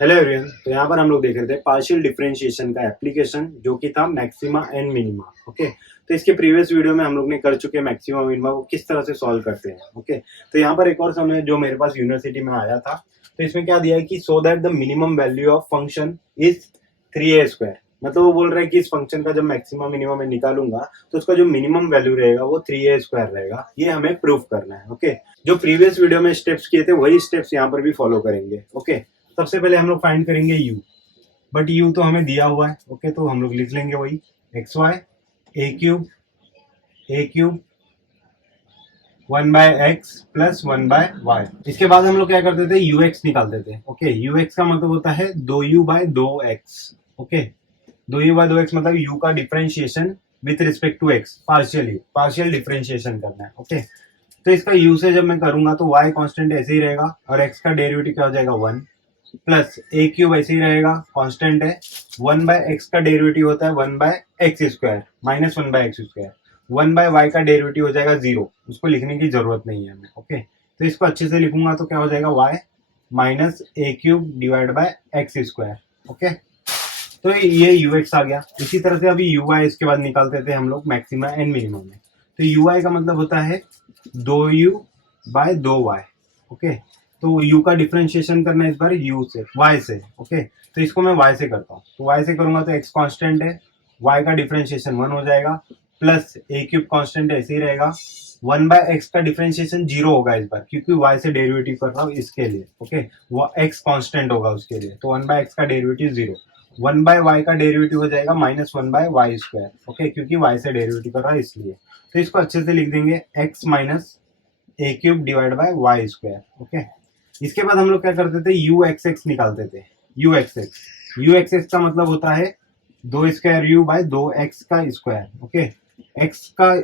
Hello everyone. तो यहाँ पर हम लोग देख रहे थे पार्शियल डिफरेंशिएशन का एप्लीकेशन जो कि था मैक्सिमा एंड मिनिमा। ओके, तो इसके प्रीवियस वीडियो में हम लोग ने कर चुके मैक्सिमा मिनिमा को किस तरह से सॉल्व करते हैं। ओके, तो यहाँ पर एक और समय जो मेरे पास यूनिवर्सिटी में आया था, तो इसमें क्या दिया है कि so that the minimum value of function is 3a²। मतलब वो बोल रहा है कि इस फंक्शन का जब मैक्सिमम मिनिमम मैं निकालूंगा तो उसका जो मिनिमम वैल्यू रहेगा वो 3a² रहेगा। ये हमें प्रूफ करना है। ओके, जो प्रीवियस वीडियो में स्टेप्स किए थे वही स्टेप्स यहाँ पर भी फॉलो करेंगे। ओके, सबसे पहले हम लोग फाइंड करेंगे u, बट u तो हमें दिया हुआ है। ओके, तो हम लोग लिख लेंगे वही x Y a³ 1/x plus 1/y। इसके बाद हम लोग क्या करते थे, ux निकालते थे। ओके, ux का मतलब होता है 2u/2x। ओके, 2u/2x मतलब u का differentiation with respect to x, partial differentiation करना है। ओके, तो इसका u से जब मैं करूंगा तो y कांस्टेंट ऐसे ही रहेगा और x का डेरिवेटिव क्या हो जाएगा 1 प्लस a³ ऐसे ही रहेगा, कांस्टेंट है। 1/x का डेरिवेटिव होता है 1/x² माइनस 1/x²। 1/y का डेरिवेटिव हो जाएगा 0, उसको लिखने की जरूरत नहीं है हमें। ओके, तो इसको अच्छे से लिखूंगा तो क्या हो जाएगा y minus a³ divide by x²। Okay, तो ये ux आ गया। इसी तरह से अभी ui इसके बाद निकालते थे हम लोग मैक्सिमा एंड मिनिमम में। तो ui का मतलब होता है 2u/2y। ओके, तो u का डिफरेंशिएशन करना है इस बार u से y से। ओके, तो इसको मैं y से करता हूँ, तो y से करूंगा तो x कांस्टेंट है, y का डिफरेंशिएशन 1 हो जाएगा प्लस a³ कांस्टेंट ऐसे ही रहेगा। 1/x का डिफरेंशिएशन 0 होगा इस बार, क्योंकि y से डेरिवेटिव कर रहा हूँ इसके लिए। ओके, वो x कांस्टेंट होगा उसके लिए, तो 1/x का डेरिवेटिव 0। 1/y का डेरिवेटिव हो जाएगा माइनस 1/y²। ओके, क्योंकि y से डेरिवेटिव कर रहा है इसलिए। तो इसको अच्छे से लिख देंगे x minus a³ divide by y²। Okay, इसके बाद हम लोग क्या करते थे, uxx निकालते थे। uxx का मतलब होता है 2√u/2x का स्क्वायर। ओके, x का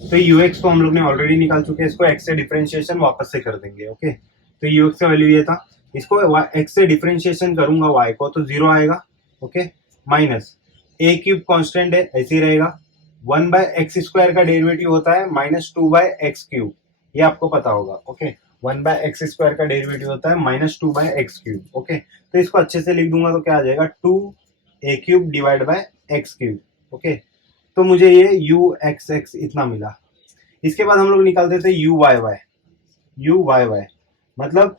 तो ux को हम लोग ने ऑलरेडी निकाल चुके हैं, इसको x से डिफरेंशिएशन वापस से कर देंगे। ओके, तो ux का वैल्यू ये था, इसको x से डिफरेंशिएशन करूंगा y को तो 0 आएगा। ओके, माइनस a³ कांस्टेंट है ऐसे ही रहेगा। 1/x² का डेरिवेटिव होता है माइनस 2/x³, ये आपको पता होगा। ओके, 1/x² का डेरिवेटिव होता है माइनस 2/x³। ओके, तो इसको अच्छे से लिख दूंगा तो क्या आ जाएगा 2a³ divide by x³। Okay, तो मुझे ये uxx इतना मिला। इसके बाद हम लोग निकालते थे uyy मतलब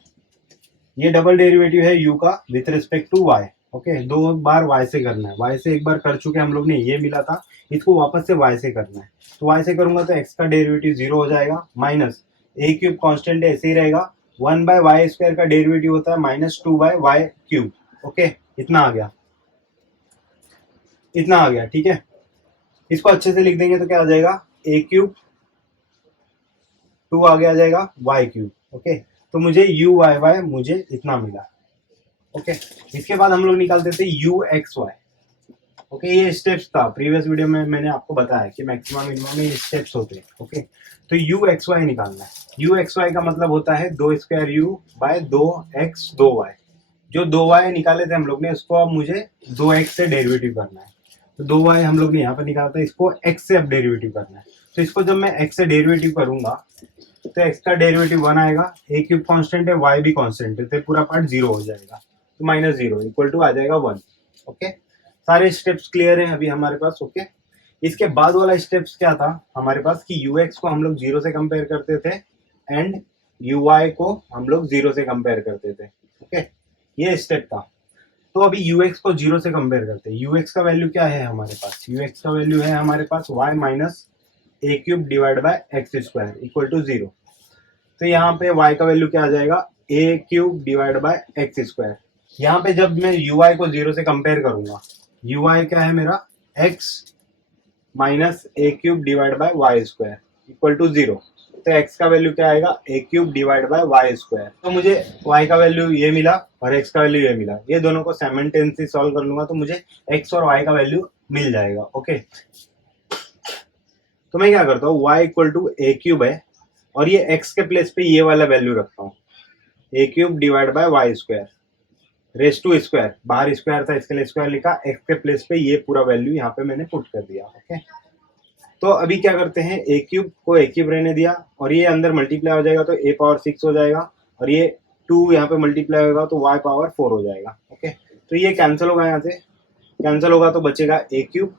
ये डबल डेरिवेटिव है u का with respect to y। Okay, 2 बार y से करना है, y से एक बार कर चुके हम लोग ने, ये मिला था, इसको वापस से y से करना है। तो y से करूंगा तो x का डेरिवेटिव 0 हो जाएगा, माइनस a³ कांस्टेंट ऐसे ही रहेगा। 1/y² का डेरिवेटिव होता है माइनस 2/y³। ओके, इतना आ गया। ठीक है, इसको अच्छे से लिख देंगे तो क्या आ जाएगा a³, 2 आगे आ जाएगा y³। ओके, तो मुझे uyy मुझे इतना मिला। ओके, इसके बाद हम लोग निकालते थे uxy। ओके, ये स्टेप्स था, प्रीवियस वीडियो में मैंने आपको बताया कि मैक्सिमम मिनिमम में ये स्टेप्स होते हैं। ओके, तो uxy निकालना है। uxy का मतलब होता है 2²u/2x2y। जो 2y निकाले थे हम लोग ने, उसको अब मुझे 2x से डेरिवेटिव करना है। तो 2y हम लोग ने यहाँ पर निकाला था, इसको x से अब डेरिवेटिव करना है। तो इसको जब मैं x से डेरिवेटिव करूंगा तो x का डेरिवेटिव 1 आएगा, a³ कांस्टेंट है, y भी कांस्टेंट है, तो पूरा पार्ट 0 हो जाएगा, तो -0 इक्वल टू आ जाएगा 1। ओके, सारे स्टेप्स क्लियर हैं अभी हमारे पास। ओके, इसके बाद वाला स्टेप्स क्या था हमारे पास कि ux को हम लोग 0 से कंपेयर करते थे एंड uy को हम लोग 0 से कंपेयर करते थे। ओके, ये स्टेप था। तो अभी ux को 0 से कंपेयर करते हैं। ux का वैल्यू क्या है हमारे पास, ux का वैल्यू है हमारे पास y minus a³ divide by x² equal to 0। तो यहाँ पे y का वैल्यू क्या आ जाएगा, a³ डिवाइड बाय x²। यहाँ पे जब मैं ui को 0 से कंपेयर करूंगा, ui क्या है मेरा x minus a³ divide by y² equal to 0। तो x का वैल्यू क्या आएगा, a³ डिवाइड बाय y²। तो मुझे y का वैल्यू ये मिला और x का वैल्यू ये मिला, ये दोनों को साइमल्टेनियसली सॉल्व कर लूंगा तो मुझे x और y का वैल्यू मिल जाएगा। ओके, तो मैं क्या करता हूँ, y इक्वल टू a³ है और ये x के प्लेस पे ये वाला वैल्यू रखता हूँ, a³ divide by y² raise to square, बाहर स्क्वायर था इसके लिए स्क्वायर लिखा, x के प्लेस पे ये पूरा वैल्यू यहाँ पे मैंने पुट कर दिया। ओके, तो अभी क्या करते हैं, a³ को a³ रहने दिया और ये अंदर मल्टीप्लाई हो जाएगा तो a⁴ 6 हो जाएगा और ये 2 यहाँ पे मल्टीप्लाई होगा तो y पावर 4 हो जाएगा। ओके, तो ये कैंसिल होगा, यहाँ से कैंसिल होगा तो बचेगा a क्यूब,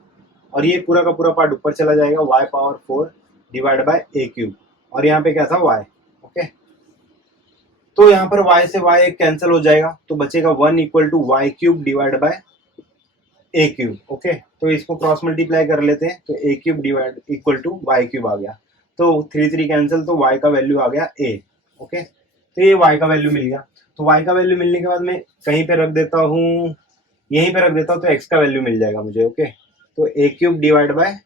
और ये पूरा का पूरा पार्ट ऊपर चला जाएगा, y power 4 divide by a cube, और यहाँ पे क्या था y। ओके, तो यहाँ पर y से y कैंसिल हो जाएगा तो बचेगा 1 equal to y cube divide by a cube. Okay, तो इसको क्रॉस मल्टीप्लाई कर लेते हैं तो a cube divide equal to y cube आ गया, तो 3 3 कैंसिल, तो y का वैल्यू आ गया a। ओके, तो ये y का वैल्यू मिल गया। तो y का वैल्यू मिलने के बाद मैं कहीं पे रख देता हूँ, यहीं पे रख देता हूँ, तो x का वैल्यू मिल जाएगा मुझे। ओके, तो a cube divide by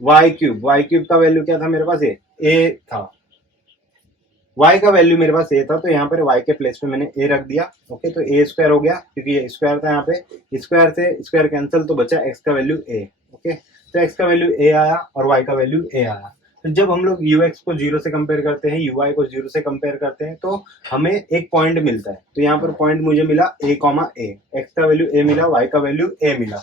y cube, y cube का वैल्यू क्या था मेरे पास, a था, y का वैल्यू मेरे पास a था, तो यहाँ पर y के प्लेस पे मैंने a रख दिया। ओके, तो a स्क्वायर हो गया, क्योंकि ये स्क्वायर था, यहाँ पे स्क्वायर से स्क्वायर कैंसिल, तो बचा x का वैल्यू a। ओके, तो x का वैल्यू a आया और y का वैल्यू a आया। तो जब हम लोग ux को 0 से कंपेयर करते हैं, uy को 0 से कंपेयर करते हैं, तो हमें एक पॉइंट मिलता है। तो यहाँ पर पॉइंट मुझे मिला a, x का वैल्यू a मिला, y का वैल्यू a मिला,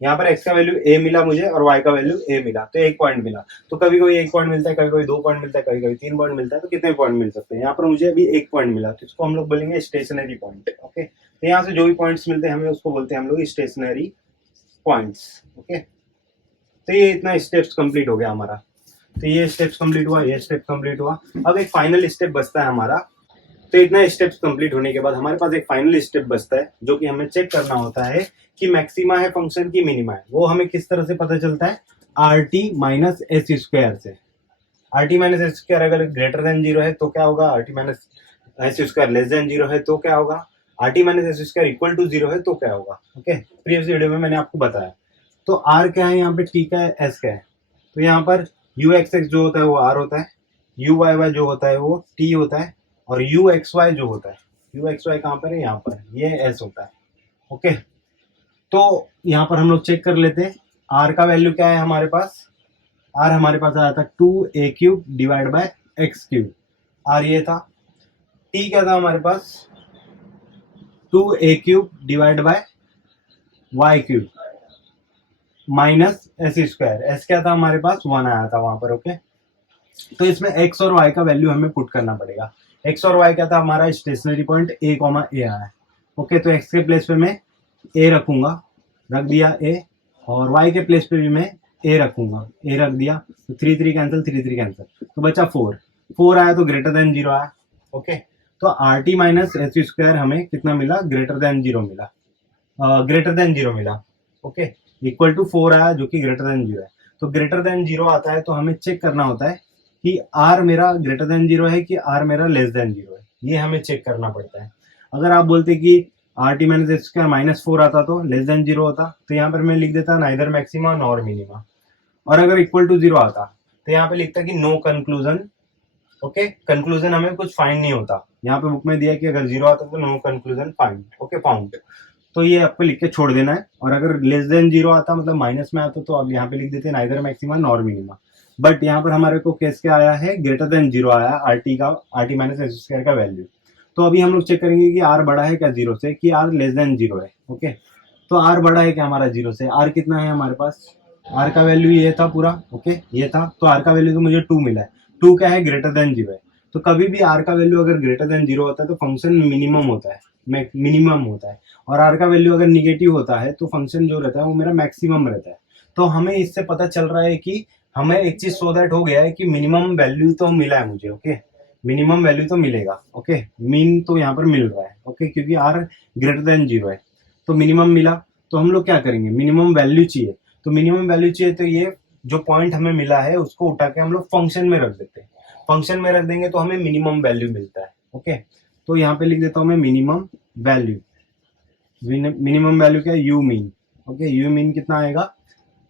यहाँ पर x का वैल्यू a मिला मुझे और y का वैल्यू a मिला, तो एक पॉइंट मिला। तो कभी कोई एक पॉइंट मिलता है, कभी कोई 2 पॉइंट मिलता है, कभी कभी 3 पॉइंट मिलता है, तो कितने पॉइंट मिल सकते हैं। यहाँ पर मुझे अभी एक पॉइंट मिला, तो इसको हम लोग बोलेंगे स्टेशनरी पॉइंट। ओके, तो यहाँ से जो भी पॉइंट्स मिलते हैं हमें उसको बोलते हैं हम लोग स्टेशनरी पॉइंट्स। ओके, तो ये इतना स्टेप्स कंप्लीट हो गया हमारा। तो ये स्टेप्स कंप्लीट हुआ, ये स्टेप कंप्लीट हुआ। अब एक फाइनल स्टेप बचता है हमारा। तो इतना स्टेप्स कंप्लीट होने के बाद हमारे पास एक फाइनल स्टेप बचता है, जो कि हमें चेक करना होता है कि मैक्सिमा है फंक्शन की मिनिमा है। वो हमें किस तरह से पता चलता है, R T minus S square से। R T minus S square अगर ग्रेटर देन 0 है तो क्या होगा, R T minus S square less than 0 है तो क्या होगा, R T minus S square equal to 0 है तो क्या होगा। ओके, प्रीवियस वीडियो में मैंने आपको बताया। तो आर क्या है, यहाँ पे टी का है, एस का है, तो यहाँ पर यू एक्स एक्स जो होता है वो आर होता है, यू वाई वाई जो होता है वो टी होता है, और यू एक्स वाई जो होता है, यू एक्स वाई कहाँ पर है, यहाँ पर, ये एस होता है। ओके, तो यहाँ पर हम लोग चेक कर लेते हैं आर का वैल्यू क्या है हमारे पास। आर हमारे पास आया था 2a cube divide by x cube, आर ये था। टी क्या था हमारे पास, 2a cube divide by y cube minus S square, S क्या था हमारे पास, 1 आया था वहां पर। ओके, तो इसमें x और y का वैल्यू हमें पुट करना पड़ेगा। x और y क्या था हमारा, स्टेशनरी पॉइंट a, a आया है। ओके, तो x के प्लेस पे मैं a रखूंगा, रख दिया a, और y के प्लेस पे भी मैं a रखूंगा, a रख दिया, तो 3 3 कैंसिल, 3 3 कैंसिल, तो बचा 4 आया, तो ग्रेटर देन 0 आया। ओके, तो are T minus S square हमें कितना मिला, ग्रेटर देन 0 मिला, ग्रेटर देन 0 मिला। ओके, इक्वल टू 4 आया, जो कि ग्रेटर देन 0 है। तो ग्रेटर देन 0 आता है तो हमें चेक करना होता है कि आर मेरा ग्रेटर देन 0 है कि आर मेरा लेस देन 0 है, ये हमें चेक करना पड़ता है। अगर आप बोलते कि are T minus S square -4 आता तो लेस देन 0 होता, तो यहाँ पर मैं लिख देता नाइदर मैक्सिमा नॉर मिनिमा। और अगर इक्वल टू 0 आता तो यहाँ पे लिखता कि नो कंक्लूजन। ओके, कंक्लूजन हमें कुछ फाइंड नहीं होता, यहाँ पे बुक में दिया कि अगर 0 आता तो no conclusion find. Okay, found, तो ये आपको लिख के छोड़ देना है। और अगर लेस देन 0 आता, मतलब माइनस में आता, तो अब यहाँ पे लिख देते हैं neither maxima nor minima. But यहाँ पर हमारे को केस क्या आया है, ग्रेटर देन 0 आया are T minus S square का वैल्यू। तो अभी हम लोग चेक करेंगे कि आर बड़ा है क्या 0 से, कि आर लेस देन 0 है। ओके, तो आर बड़ा है क्या हमारा 0 से, आर कितना है हमारे पास, आर का वैल्यू ये था पूरा। ओके, ये था, तो आर का वैल्यू तो मुझे 2 मिला है। 2 क्या है, ग्रेटर देन 0 है। तो कभी भी आर का वैल्यू अगर ग्रेटर देन 0 होता है तो फंक्शन मिनिमम होता है, मिनिमम होता है। और आर का वैल्यू अगर निगेटिव होता है तो फंक्शन जो रहता है वो मेरा मैक्सिमम रहता है। तो हमें इससे पता चल रहा है कि हमें एक चीज सो दैट हो गया है कि मिनिमम वैल्यू तो मिला है मुझे। ओके, मिनिमम वैल्यू तो मिलेगा। ओके, मीन तो यहाँ पर मिल रहा है। ओके, क्योंकि आर ग्रेटर देन 0 है तो मिनिमम मिला। तो हम लोग क्या करेंगे, मिनिमम वैल्यू चाहिए, तो मिनिमम वैल्यू चाहिए तो ये जो पॉइंट हमें मिला है उसको उठा के हम लोग फंक्शन में रख देते हैं। फंक्शन में रख देंगे तो हमें मिनिमम वैल्यू मिलता है। ओके, तो यहाँ पे लिख देता हूँ मैं मिनिमम वैल्यू। मिनिमम वैल्यू क्या है, you mean. Okay, you mean कितना आएगा,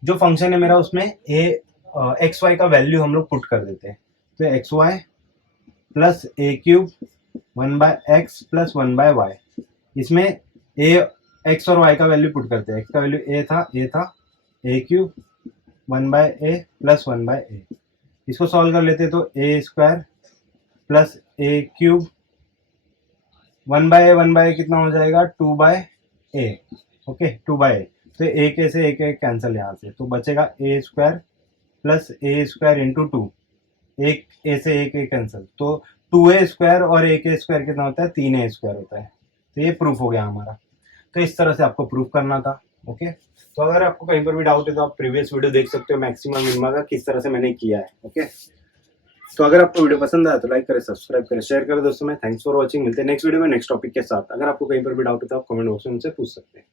जो फंक्शन है मेरा उसमें एक्स वाई का वैल्यू हम लोग पुट कर देते हैं। तो एक्स वाई प्लस ए क्यूब 1/x प्लस 1/y, इसमें ए एक्स और वाई का वैल्यू पुट करते हैं। एक्स का वैल्यू ए था ए क्यूब 1/a प्लस 1/a, इसको सॉल्व कर लेते तो ए स्क्वायर प्लस ए क्यूब 1/a कितना हो जाएगा, 2/a। ओके, 2/a, तो एक ए से एक कैंसिल यहाँ से, तो बचेगा ए स्क्वायर प्लस ए स्क्वायर इंटू 2, एक ए से एक कैंसिल, तो 2a² और a² कितना होता है, 3a² होता है। तो ये प्रूफ हो गया हमारा। तो इस तरह से आपको प्रूफ करना था। ओके, तो अगर आपको कहीं पर भी डाउट है तो आप प्रीवियस वीडियो देख सकते हो मैक्सिमम मिनिमम का किस तरह से मैंने किया है। ओके, तो अगर आपको वीडियो पसंद आया तो लाइक करें, सब्सक्राइब करें, शेयर करें दोस्तों में। Thanks for watching. मिलते हैं नेक्स्ट वीडियो में नेक्स्ट टॉपिक के साथ। अगर आपको कहीं पर भी डाउट है तो आप कमेंट बॉक्स में मुझसे पूछ सकते हैं।